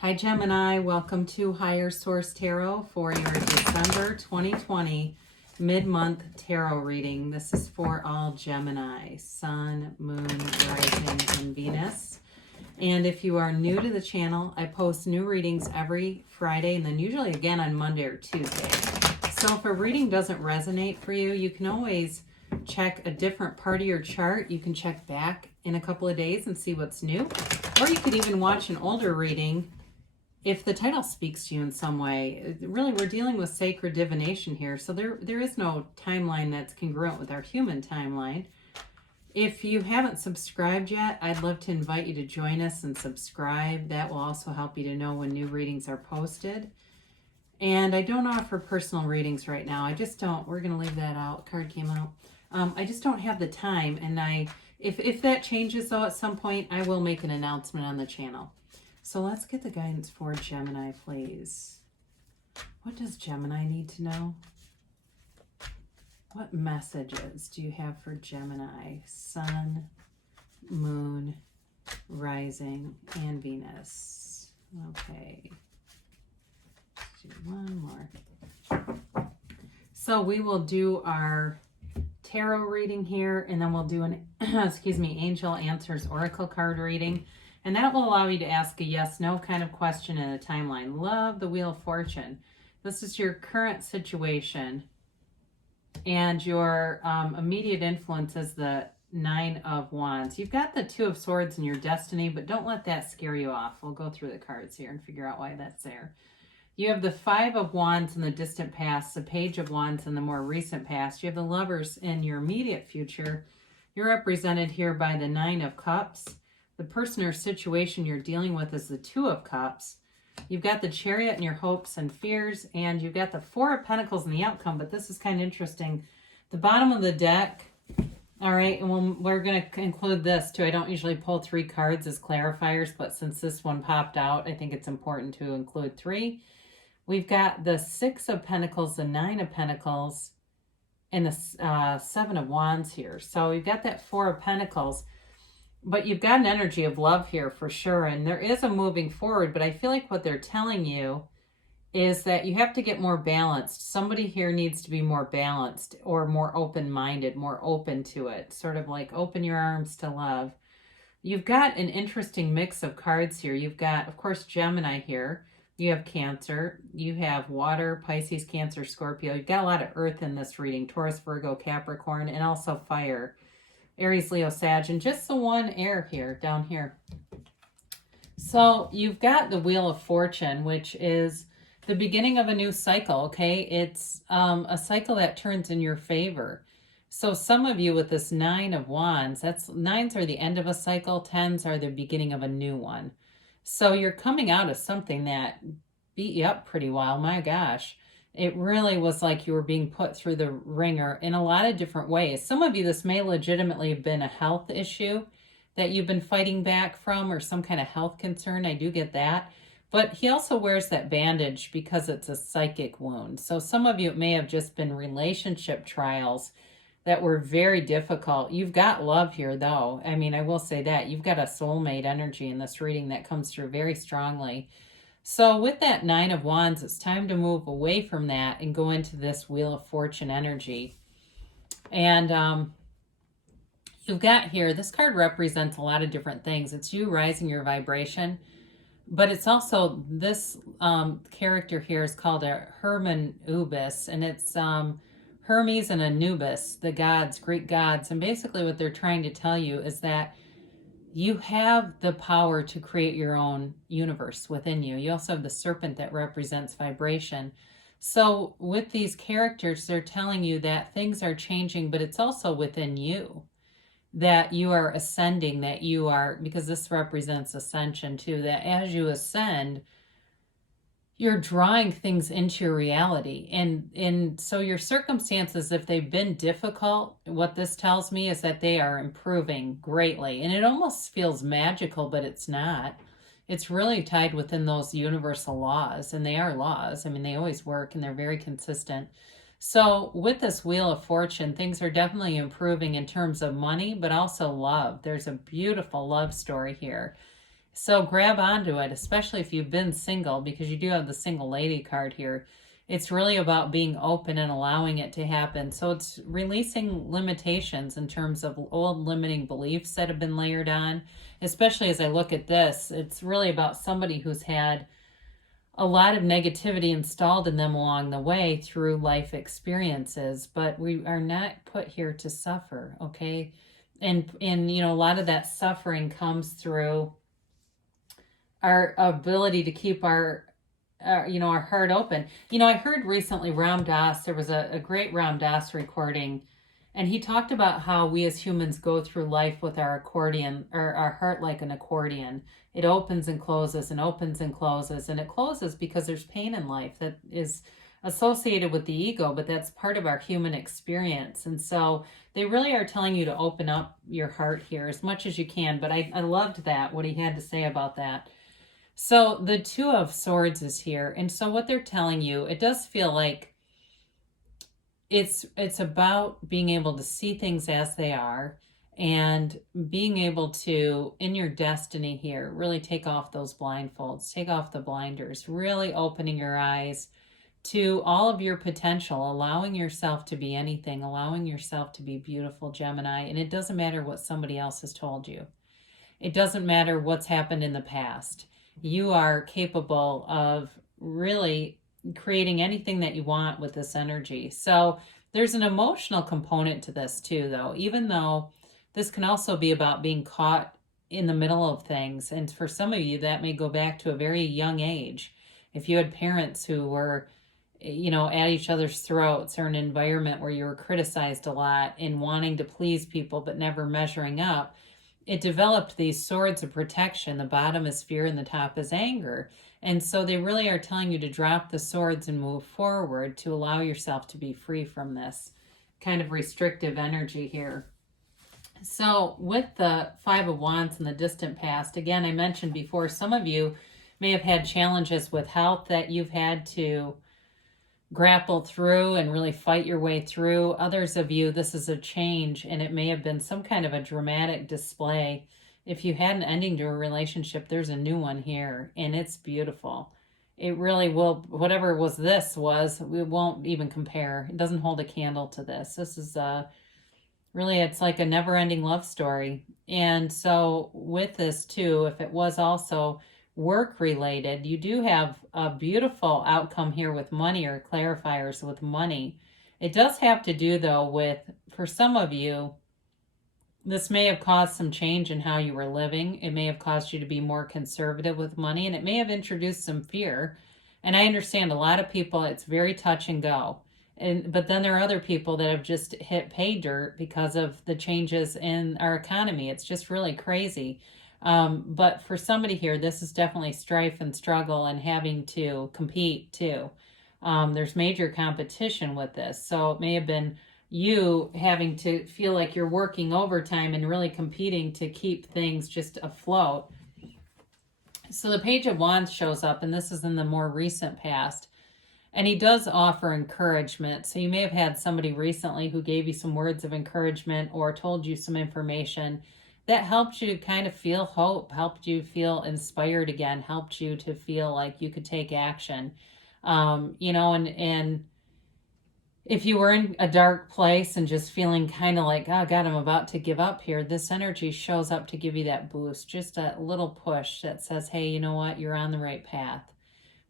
Hi Gemini, welcome to Higher Source Tarot for your December 2020 mid-month tarot reading. This is for all Gemini, Sun, Moon, Rising, and Venus. And if you are new to the channel, I post new readings every Friday and then usually again on Monday or Tuesday. So if a reading doesn't resonate for you, you can always check a different part of your chart. You can check back in a couple of days and see what's new. Or you could even watch an older reading if the title speaks to you in some way. Really, we're dealing with sacred divination here, so there is no timeline that's congruent with our human timeline. If you haven't subscribed yet, I'd love to invite you to join us and subscribe. That will also help you to know when new readings are posted. And I don't offer personal readings right now. I just don't. We're going to leave that out. Card came out. I just don't have the time, and if that changes, though, at some point, I will make an announcement on the channel. So let's get the guidance for Gemini, please. What does Gemini need to know? What messages do you have for Gemini? Sun, Moon, Rising, and Venus. Okay. Let's do one more. So we will do our tarot reading here, and then we'll do an, Angel Answers Oracle card reading. And that will allow you to ask a yes/no kind of question in a timeline. Love the Wheel of Fortune. This is your current situation. And your immediate influence is the Nine of Wands. You've got the Two of Swords in your destiny, but don't let that scare you off. We'll go through the cards here and figure out why that's there. You have the Five of Wands in the distant past, the Page of Wands in the more recent past. You have the Lovers in your immediate future. You're represented here by the Nine of Cups. The person or situation you're dealing with is the Two of Cups. You've got the Chariot in your hopes and fears, and you've got the Four of Pentacles in the outcome, but this is kind of interesting. The bottom of the deck, all right, and we're going to include this too. I don't usually pull three cards as clarifiers, but since this one popped out, I think it's important to include three. We've got the Six of Pentacles, the Nine of Pentacles, and the Seven of Wands here. So you've got that Four of Pentacles. But you've got an energy of love here for sure. And there is a moving forward. But I feel like what they're telling you is that you have to get more balanced. Somebody here needs to be more balanced or more open-minded, more open to it. Sort of like open your arms to love. You've got an interesting mix of cards here. You've got, of course, Gemini here. You have Cancer. You have Water, Pisces, Cancer, Scorpio. You've got a lot of Earth in this reading. Taurus, Virgo, Capricorn, and also Fire. Aries, Leo, Sag, and just the one air here, down here. So you've got the Wheel of Fortune, which is the beginning of a new cycle, okay? It's a cycle that turns in your favor. So some of you with this Nine of Wands, nines are the end of a cycle, tens are the beginning of a new one. So you're coming out of something that beat you up pretty well, my gosh. It really was like you were being put through the ringer in a lot of different ways. Some of you, this may legitimately have been a health issue that you've been fighting back from, or some kind of health concern. I do get that. But he also wears that bandage because it's a psychic wound. So some of you, it may have just been relationship trials that were very difficult. You've got love here, though. I mean, I will say that. You've got a soulmate energy in this reading that comes through very strongly. So with that Nine of Wands, it's time to move away from that and go into this Wheel of Fortune energy. And you've got here, this card represents a lot of different things. It's you rising your vibration, but it's also this character here is called a Hermanubis, and it's Hermes and Anubis, the gods, Greek gods. And basically what they're trying to tell you is that you have the power to create your own universe within you. You also have the serpent that represents vibration. So with these characters, they're telling you that things are changing, but it's also within you that you are ascending, that you are, because this represents ascension too, that as you ascend, you're drawing things into your reality. And so your circumstances, if they've been difficult, what this tells me is that they are improving greatly. And it almost feels magical, but it's not. It's really tied within those universal laws, and they are laws. I mean, they always work, and they're very consistent. So with this Wheel of Fortune, things are definitely improving in terms of money, but also love. There's a beautiful love story here. So grab onto it, especially if you've been single, because you do have the single lady card here. It's really about being open and allowing it to happen. So it's releasing limitations in terms of old limiting beliefs that have been layered on. Especially as I look at this, it's really about somebody who's had a lot of negativity installed in them along the way through life experiences, but we are not put here to suffer, okay? And you know, a lot of that suffering comes through our ability to keep our you know, our heart open. You know, I heard recently Ram Dass, there was a great Ram Dass recording, and he talked about how we as humans go through life with our accordion, or our heart like an accordion. It opens and closes and opens and closes, and it closes because there's pain in life that is associated with the ego, but that's part of our human experience. And so they really are telling you to open up your heart here as much as you can. But I loved that, what he had to say about that. So the Two of Swords is here. And so what they're telling you, it does feel like it's about being able to see things as they are and being able to, in your destiny here, really take off those blindfolds, take off the blinders, really opening your eyes to all of your potential, allowing yourself to be anything, allowing yourself to be beautiful, Gemini. And it doesn't matter what somebody else has told you. It doesn't matter what's happened in the past. You are capable of really creating anything that you want with this energy. So there's an emotional component to this too, though, even though this can also be about being caught in the middle of things. And for some of you, that may go back to a very young age. If you had parents who were, you know, at each other's throats, or an environment where you were criticized a lot and wanting to please people but never measuring up, it developed these swords of protection. The bottom is fear and the top is anger. And so they really are telling you to drop the swords and move forward to allow yourself to be free from this kind of restrictive energy here. So with the Five of Wands in the distant past, again, I mentioned before, some of you may have had challenges with health that you've had to grapple through and really fight your way through. Others of you, this is a change, and it may have been some kind of a dramatic display. If you had an ending to a relationship, there's a new one here, and it's beautiful. It really will, whatever this was, it won't even compare. It doesn't hold a candle to this. This is really, it's like a never-ending love story. And so with this too, if it was also work related, you do have a beautiful outcome here with money, or clarifiers with money. It does have to do though with, for some of you, this may have caused some change in how you were living. It may have caused you to be more conservative with money, and it may have introduced some fear. And I understand a lot of people, it's very touch and go. But then there are other people that have just hit pay dirt because of the changes in our economy. It's just really crazy. But for somebody here, this is definitely strife and struggle and having to compete too. There's major competition with this. So it may have been you having to feel like you're working overtime and really competing to keep things just afloat. So the Page of Wands shows up, and this is in the more recent past. And he does offer encouragement. So you may have had somebody recently who gave you some words of encouragement or told you some information that helped you kind of feel hope, helped you feel inspired again, helped you to feel like you could take action. You know, and if you were in a dark place and just feeling kind of like, oh God, I'm about to give up here, this energy shows up to give you that boost, just a little push that says, hey, you know what, you're on the right path.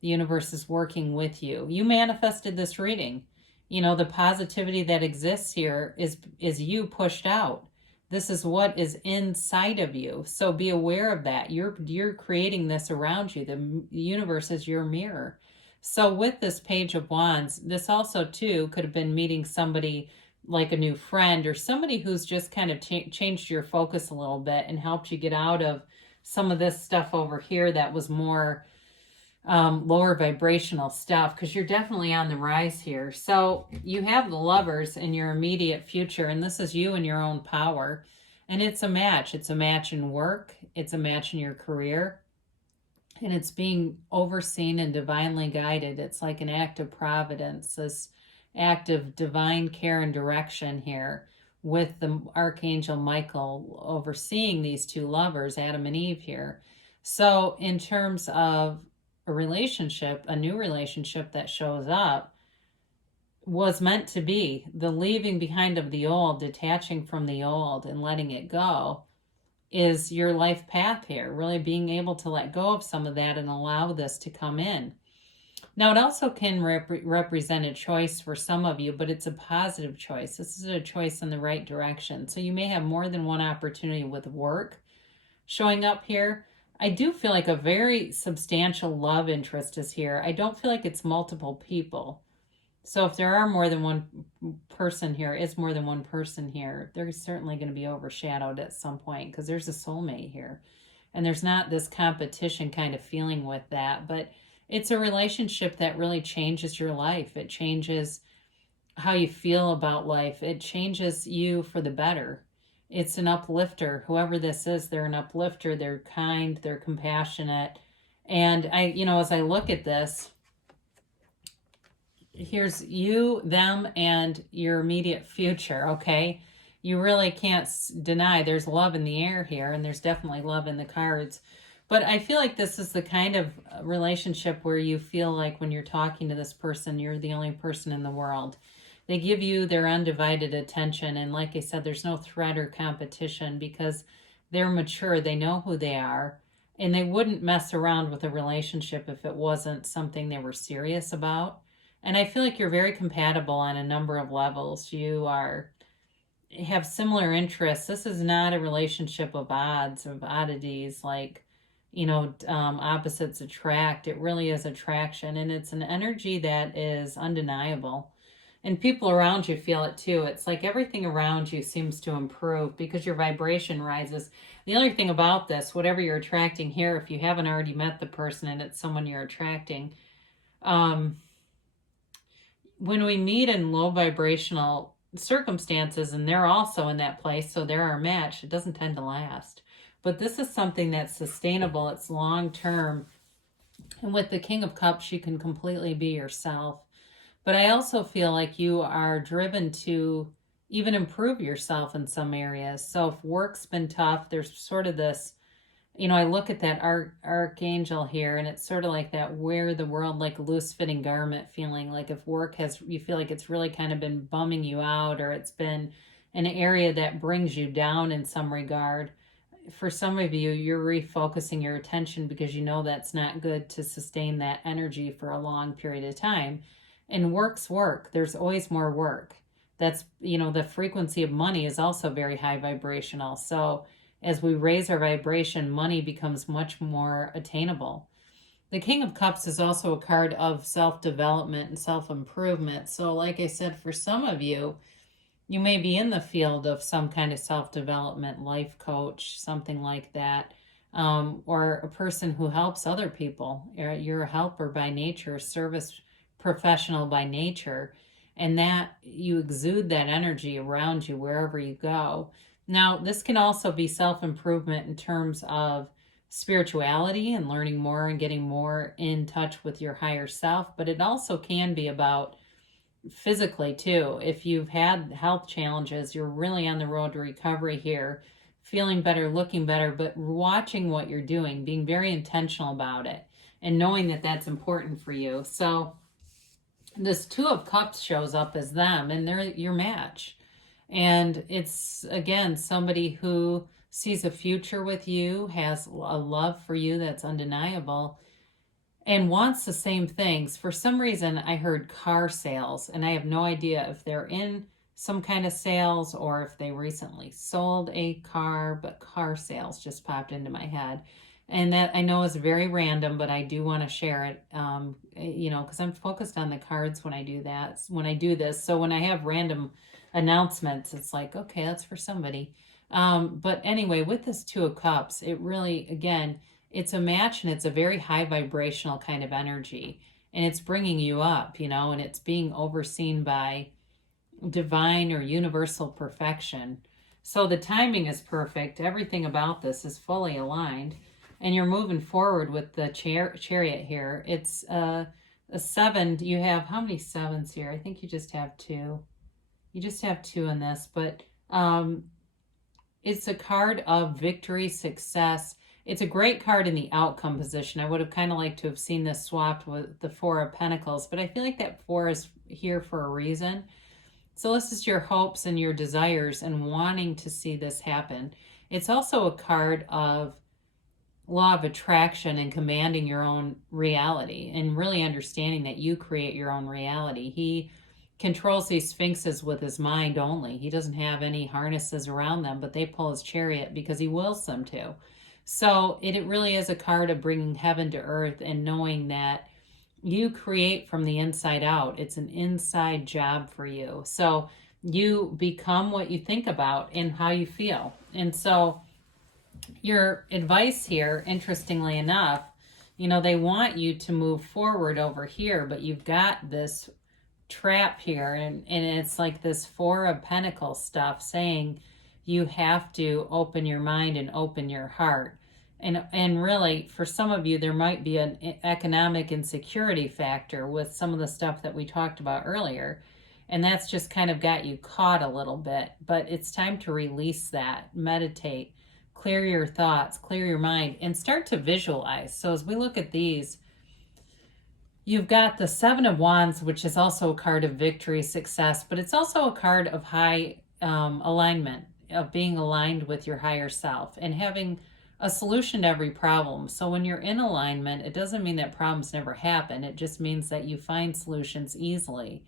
The universe is working with you. You manifested this reading. You know, the positivity that exists here is you pushed out. This is what is inside of you. So be aware of that. You're creating this around you. The universe is your mirror. So with this Page of Wands, this also too could have been meeting somebody like a new friend, or somebody who's just kind of changed your focus a little bit and helped you get out of some of this stuff over here that was more lower vibrational stuff, because you're definitely on the rise here. So you have the Lovers in your immediate future, and this is you in your own power. And it's a match. It's a match in work. It's a match in your career. And it's being overseen and divinely guided. It's like an act of providence, this act of divine care and direction here, with the Archangel Michael overseeing these two lovers, Adam and Eve here. So in terms of a relationship, a new relationship that shows up, was meant to be the leaving behind of the old, detaching from the old and letting it go is your life path here. Really being able to let go of some of that and allow this to come in. Now, it also can represent a choice for some of you, but it's a positive choice. This is a choice in the right direction. So you may have more than one opportunity with work showing up here. I do feel like a very substantial love interest is here. I don't feel like it's multiple people. So if there are more than one person here, is more than one person here, they're certainly going to be overshadowed at some point because there's a soulmate here. And there's not this competition kind of feeling with that, but it's a relationship that really changes your life. It changes how you feel about life. It changes you for the better. It's an uplifter. Whoever this is, they're an uplifter. They're kind, they're compassionate. And as I look at this, here's you, them, and your immediate future, okay? You really can't deny there's love in the air here, and there's definitely love in the cards. But I feel like this is the kind of relationship where you feel like when you're talking to this person, you're the only person in the world. They give you their undivided attention, and like I said, there's no threat or competition because they're mature, they know who they are, and they wouldn't mess around with a relationship if it wasn't something they were serious about. And I feel like you're very compatible on a number of levels. You have similar interests. This is not a relationship of odds, of oddities, like, opposites attract. It really is attraction. And it's an energy that is undeniable. And people around you feel it too. It's like everything around you seems to improve because your vibration rises. The other thing about this, whatever you're attracting here, if you haven't already met the person and it's someone you're attracting, when we meet in low vibrational circumstances and they're also in that place, so they're our match, it doesn't tend to last. But this is something that's sustainable, it's long term. And with the King of Cups, you can completely be yourself. But I also feel like you are driven to even improve yourself in some areas. So if work's been tough, there's sort of this, I look at that archangel here, and it's sort of like that wear the world like a loose fitting garment feeling. Like if you feel like it's really kind of been bumming you out, or it's been an area that brings you down in some regard. For some of you, you're refocusing your attention because you know that's not good to sustain that energy for a long period of time. And work's work. There's always more work. That's, the frequency of money is also very high vibrational. So as we raise our vibration, money becomes much more attainable. The King of Cups is also a card of self-development and self-improvement. So like I said, for some of you, you may be in the field of some kind of self-development, life coach, something like that, or a person who helps other people. You're a helper by nature, a service professional by nature, and that you exude that energy around you wherever you go. Now, this can also be self-improvement in terms of spirituality and learning more and getting more in touch with your higher self, but it also can be about physically too. If you've had health challenges, you're really on the road to recovery here, feeling better, looking better, but watching what you're doing, being very intentional about it, and knowing that that's important for you. So this Two of Cups shows up as them, and they're your match. And it's, again, somebody who sees a future with you, has a love for you that's undeniable, and wants the same things. For some reason, I heard car sales, and I have no idea if they're in some kind of sales or if they recently sold a car, but car sales just popped into my head. And that I know is very random, but I do want to share it, because I'm focused on the cards when I do that, when I do this. So when I have random announcements, it's like, okay, that's for somebody. But anyway, with this Two of Cups, it really, again, it's a match, and it's a very high vibrational kind of energy, and it's bringing you up, and it's being overseen by divine or universal perfection. So the timing is perfect. Everything about this is fully aligned, and you're moving forward with the chariot here. It's a 7. You have how many 7s here? I think you just have 2. You just have 2 in this, but it's a card of victory, success, it's a great card in the outcome position. I would have kind of liked to have seen this swapped with the Four of Pentacles, but I feel like that 4 is here for a reason. So this is your hopes and your desires and wanting to see this happen. It's also a card of law of attraction and commanding your own reality and really understanding that you create your own reality. He controls these sphinxes with his mind only. He doesn't have any harnesses around them, but they pull his chariot because he wills them to. So it really is a card of bringing heaven to earth and knowing that you create from the inside out. It's an inside job for you. So you become what you think about and how you feel. And so your advice here, interestingly enough, you know, they want you to move forward over here, but you've got this trap here, and it's like this Four of Pentacles stuff saying you have to open your mind and open your heart. And really, for some of you, there might be an economic insecurity factor with some of the stuff that we talked about earlier. And that's just kind of got you caught a little bit. But it's time to release that, meditate, clear your thoughts, clear your mind, and start to visualize. So as we look at these, you've got the Seven of Wands, which is also a card of victory, success, but it's also a card of high alignment, of being aligned with your higher self and having a solution to every problem. So when you're in alignment, it doesn't mean that problems never happen. It just means that you find solutions easily.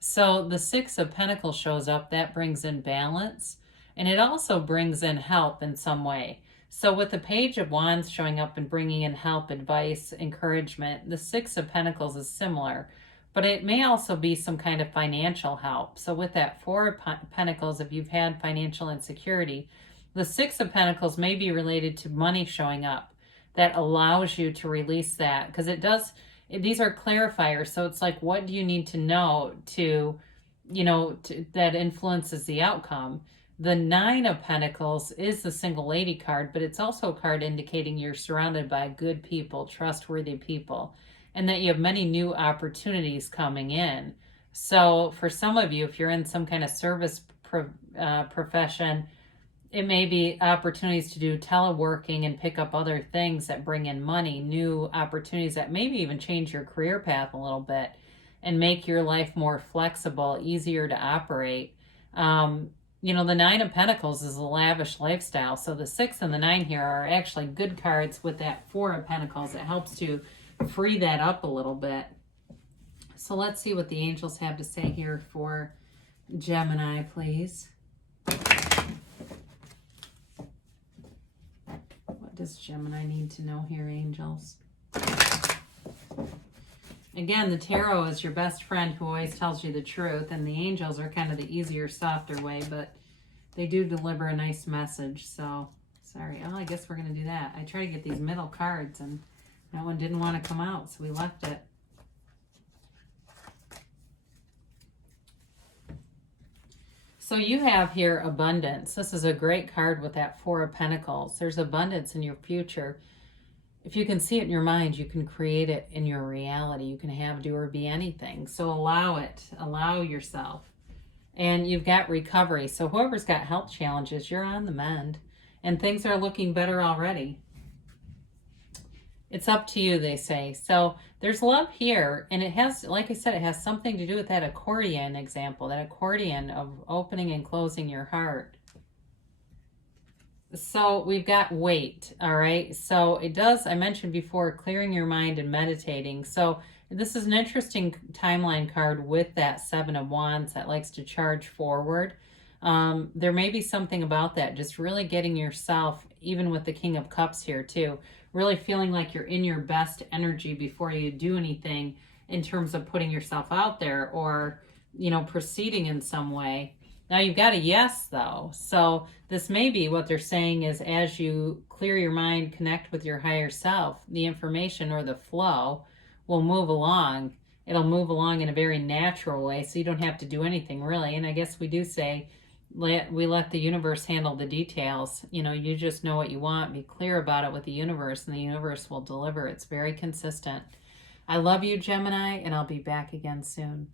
So the Six of Pentacles shows up. That brings in balance, and it also brings in help in some way. So with the Page of Wands showing up and bringing in help, advice, encouragement, the Six of Pentacles is similar, but it may also be some kind of financial help. So with that Four of Pentacles, if you've had financial insecurity, the Six of Pentacles may be related to money showing up that allows you to release that, because it does, these are clarifiers. So it's like, what do you need to know to, you know, that influences the outcome. The Nine of Pentacles is the single lady card, but it's also a card indicating you're surrounded by good people, trustworthy people, and that you have many new opportunities coming in. So for some of you, if you're in some kind of service profession, it may be opportunities to do teleworking and pick up other things that bring in money, new opportunities that maybe even change your career path a little bit and make your life more flexible, easier to operate. You know, the Nine of Pentacles is a lavish lifestyle. So the 6 and the 9 here are actually good cards with that Four of Pentacles. It helps to free that up a little bit. So let's see what the angels have to say here for Gemini, please. What does Gemini need to know here, angels? Again, the tarot is your best friend who always tells you the truth, and the angels are kind of the easier, softer way, but they do deliver a nice message. So, sorry. Oh, I guess we're going to do that. I try to get these middle cards, and that one didn't want to come out, so we left it. So you have here abundance. This is a great card with that Four of Pentacles. There's abundance in your future. If you can see it in your mind, you can create it in your reality. You can have, do, or be anything. So allow it. Allow yourself. And you've got recovery. So whoever's got health challenges, you're on the mend. And things are looking better already. It's up to you, they say. So there's love here. And it has, like I said, it has something to do with that accordion example. That accordion of opening and closing your heart. So we've got weight, all right? So it does, I mentioned before, clearing your mind and meditating. So this is an interesting timeline card with that Seven of Wands that likes to charge forward. There may be something about that, just really getting yourself, even with the King of Cups here too, really feeling like you're in your best energy before you do anything in terms of putting yourself out there or, you know, proceeding in some way. Now you've got a yes, though. So this may be what they're saying is as you clear your mind, connect with your higher self, the information or the flow will move along. It'll move along in a very natural way, so you don't have to do anything really. And I guess we do say we let the universe handle the details. You know, you just know what you want, be clear about it with the universe, and the universe will deliver. It's very consistent. I love you, Gemini, and I'll be back again soon.